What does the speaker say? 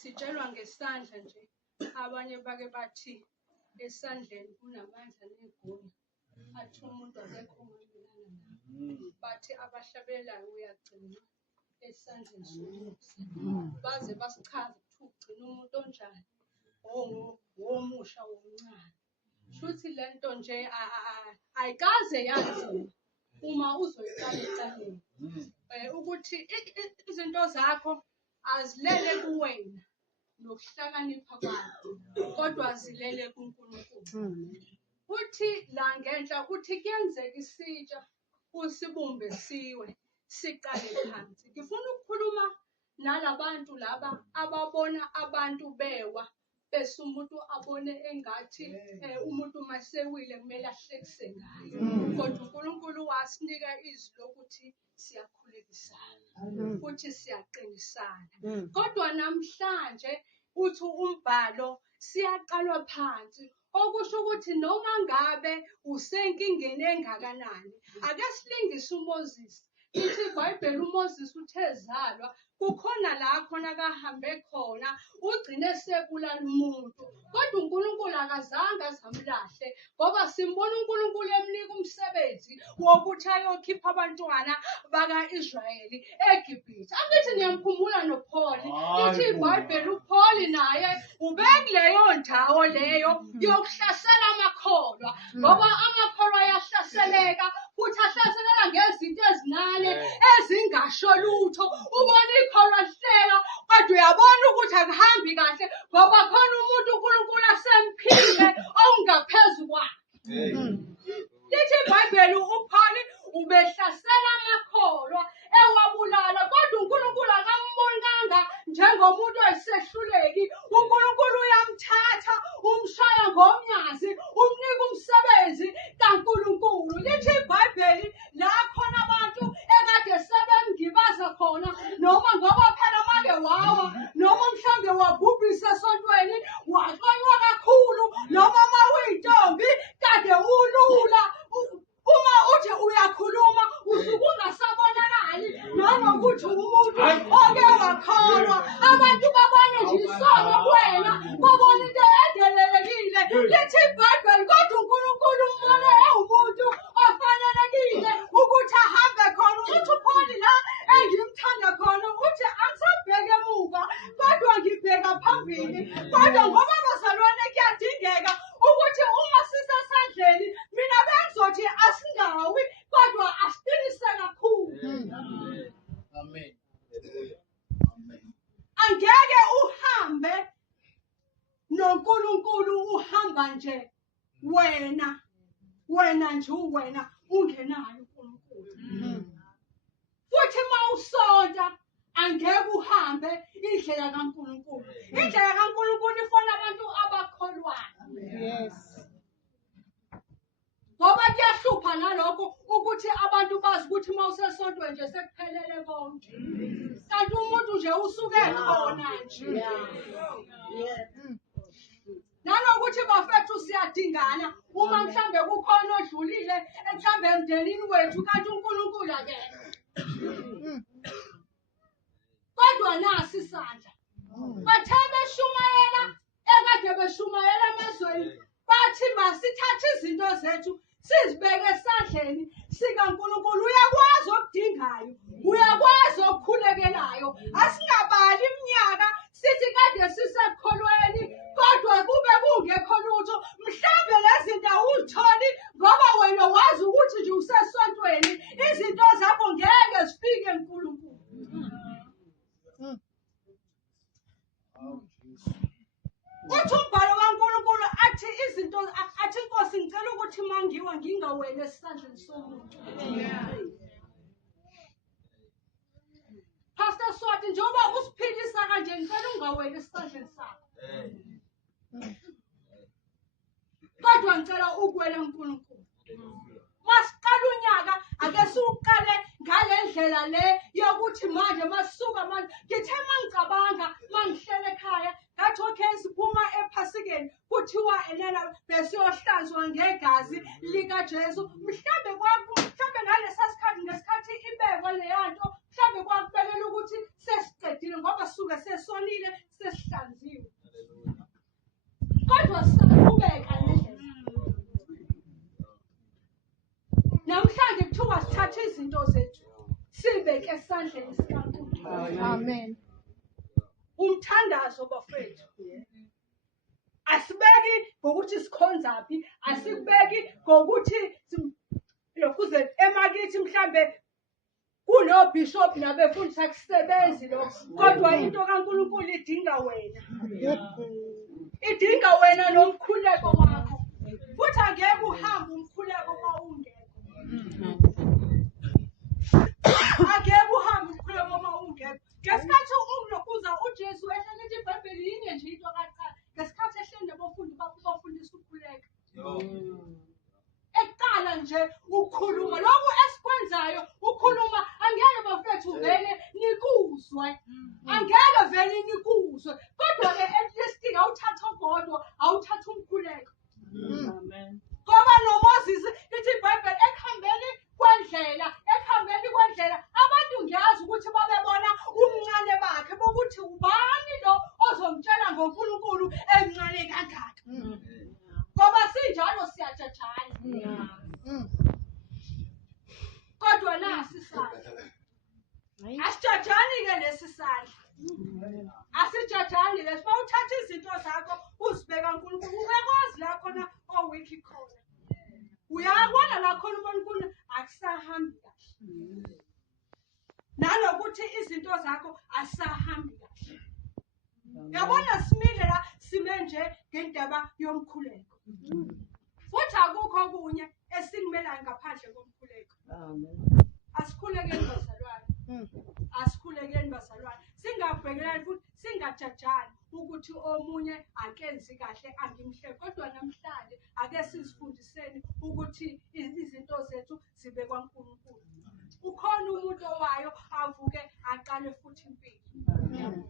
sitshelwa ngesandla nje abanye bake bathi esandleni kunamandla negunya athi umuntu akekho ongamelana naye bathi abahlabelelayo uyagcina esandleni somusa baze basichaze ukuthi ugcina umuntu onjani womusha womncane shuthi lento nje ayikaze yazi uma uzoyiqala ecaleni ukuthi izinto zakho azilele kuwena nokuhlakanipha kwakho kodwa zilele kuNkulunkulu uthi la ngenhla uthi kuyenzeka isitsha usibumbe siwe siqale phansi ngifuna ukukhuluma nalabantu laba ababona abantu bewa bese umuntu abone engathi umuntu masewile kumele ahlekise ngayo kodwa uNkulunkulu wasinika izwi lokuthi siyakhulekisana futhi siyaqinisana kodwa namhlanje uthi umbhalo siyaqalwa phansi okusho ukuthi noma ngabe usenkingeni engakanani ake silingise uMoses ithi iBhayibheli uMoses uthe ezalwa kukhona la khona kahambe khona ugcine sekubulala umuntu kodwa uNkulunkulu akazange azamlahle ngoba simbona uNkulunkulu emnika umsebenzi wokuthi ayokhipha abantwana baka-Israyeli eGibhithe angithi niyamkhumbula noPaul ithi iBhayibheli uPaul naye ubekuleyo ndawo leyo yokuhlasela amakholwa ngoba amakholwa ayahlaseleka futhi ahlaseleka ngezinto ezincane ezingasho lutho ubona ikholwa lihleka kodwa uyabona ukuthi akuhambi kahle ngoba khona umuntu uNkulunkulu asemphile ongaphezu kwakhe lithi iBhayibheli uPaul ubehlasela amakholwa ewabulala kodwa uNkulunkulu akambonanga njengomuntu oyisehluleki uNkulunkulu uyamthatha umshaya ngomnyazi umnika umsebenzi kaNkulunkulu lithi iBhayibheli la khona abantu ekade sebemgibaza khona noma ngoba phela make wawa noma mhlambe wabhubhisa esontweni waxonywa kakhulu noma mawuyintombi kade ulula uma uthi uyakhuluma usuke ungasabonakali nanokuthi umuntu oke wakholwa abantu babone nje isono kuwena babone into edelelekile lithi iBhayibheli kodwa uNkulunkulu umbone ewumuntu ofanelekile ukuthi ahambe khona uthi uPaul la engimthanda khona uthi angisabheke emuva kodwa ngibheka phambili kodwa ngoba bazalwane kuyadingeka ukuthi uma sisesandleni mina bengizothi asingawi kodwa asiqinise kakhulu amen angeke uhambe noNkulunkulu uhamba nje wena nje uwena ungenayo uNkulunkulu futhi mawusonta angeke uhambe indlela kaNkulunkulu indlela kaNkulunkulu ifuna abantu abakholwayo yes ngoba kuyahlupha nalokho ukuthi abantu bazi ukuthi mawusesontweni nje sekuphelele konke kanti umuntu nje usuke khona nje nanokuthi bafethu siyadingana uma mhlambe kukhona odlulile mhlambe emndenini wethu kanti uNkulunkulu akekho kodwa nasi isandla bathe beshumayela ekade beshumayela emazweni bathi masithathe izinto zethu sizibeke esandleni sikaNkulunkulu uyakwazi okudingayo uyakwazi okukhulekelayo asingabali iminyaka sithi kade sisekholweni kodwa kube kungekho lutho mhlambe lezinto awuzitholi ngoba wena wazi ukuthi nje usesontweni izinto zakho ngeke zifike eNkulunkulu uthi umbhalo kaNkulunkulu athi izinto athi inkosi ngicela ukuthi mangiwa ngingaweli esandleni somuntu Pastor Swati njengoba usiphilisa kanje ngicela ungaweli esandleni sakho kodwa ngicela ukwela uNkulunkulu masiqala unyaka ake siuqale ngalendlela le yokuthi manje masisuka manje ngithe mangicabanga mangihlele ekhaya ngathi okay siphuma ePhasikeni kuthiwa enena besiyohlanzwa ngegazi likaJesu mhlambe ngalesa sikhathi ngesikhathi ibekwe le yanto mhlambe kwakubekela ukuthi sesiqedile ngoba suke sesonile sesihlala sibeke esandleni sikaNkulunkulu. Amen. Umthandazo bafethu. Asibeki ngokuthi sikhonzaphi, asibeki ngokuthi lokuze emakithi mhlambe kulo bishop nabefundisa kusebenzi lo, kodwa into kaNkulunkulu idinga wena. Idinga wena nomkhuleko wakho. Futhi angeke uhambe umkhuleko mawungekho. Angeke uhambe umkhuleko mawungekho. Ngesikhathi umlokuza uJesu ehlelithi iBhayibheli yinye nje into kaQala. Ngesikhathi ehleli nabafundi bakho bafundisa ukukhuleka. Eqala nje ukukhuluma lokhu esikwenzayo, ukhuluma angeke bafethu vele nikuzwe. Angeke vele nikuzwe. Kodwa ke elisting awuthatha ogodwa, awuthatha umkhuleko. Amen. Ngoba noMoses lithi iBhayibheli ekuhambeni kwendlela abantu ngiyazi ukuthi babebona umncane bakhe bokuthi ubani lo ozomtshela ngoNkulunkulu emncane kangaka. Ngoba sinjalo siyajajana. Kodwa nasi isandla. Asijajani ke lesi sandla. Asijajani lesi bawuthatha izinto zakho uzibeka uNkulunkulu. Uyakwazi la khona owiki khona. Uyabona la khona uNkulunkulu akusahambi kahle. Nanokuthi izinto zakho asahambi kahle. Yabona simile la sime nje ngendaba yomkhuleko. Futhi akukho okunye esinimelayo ngaphandle komkhuleko. Amen. Asikhulekeni bazalwane. Asikhulekeni bazalwane. Singabhekelani futhi singajajani ukuthi omunye akenzi kahle angimhle, kodwa namhlanje ake sizifundiseni ukuthi izinto zethu zibe kwaNkulunkulu. Ukhona umuntu owayo avuke aqale futhi impilo. Amen.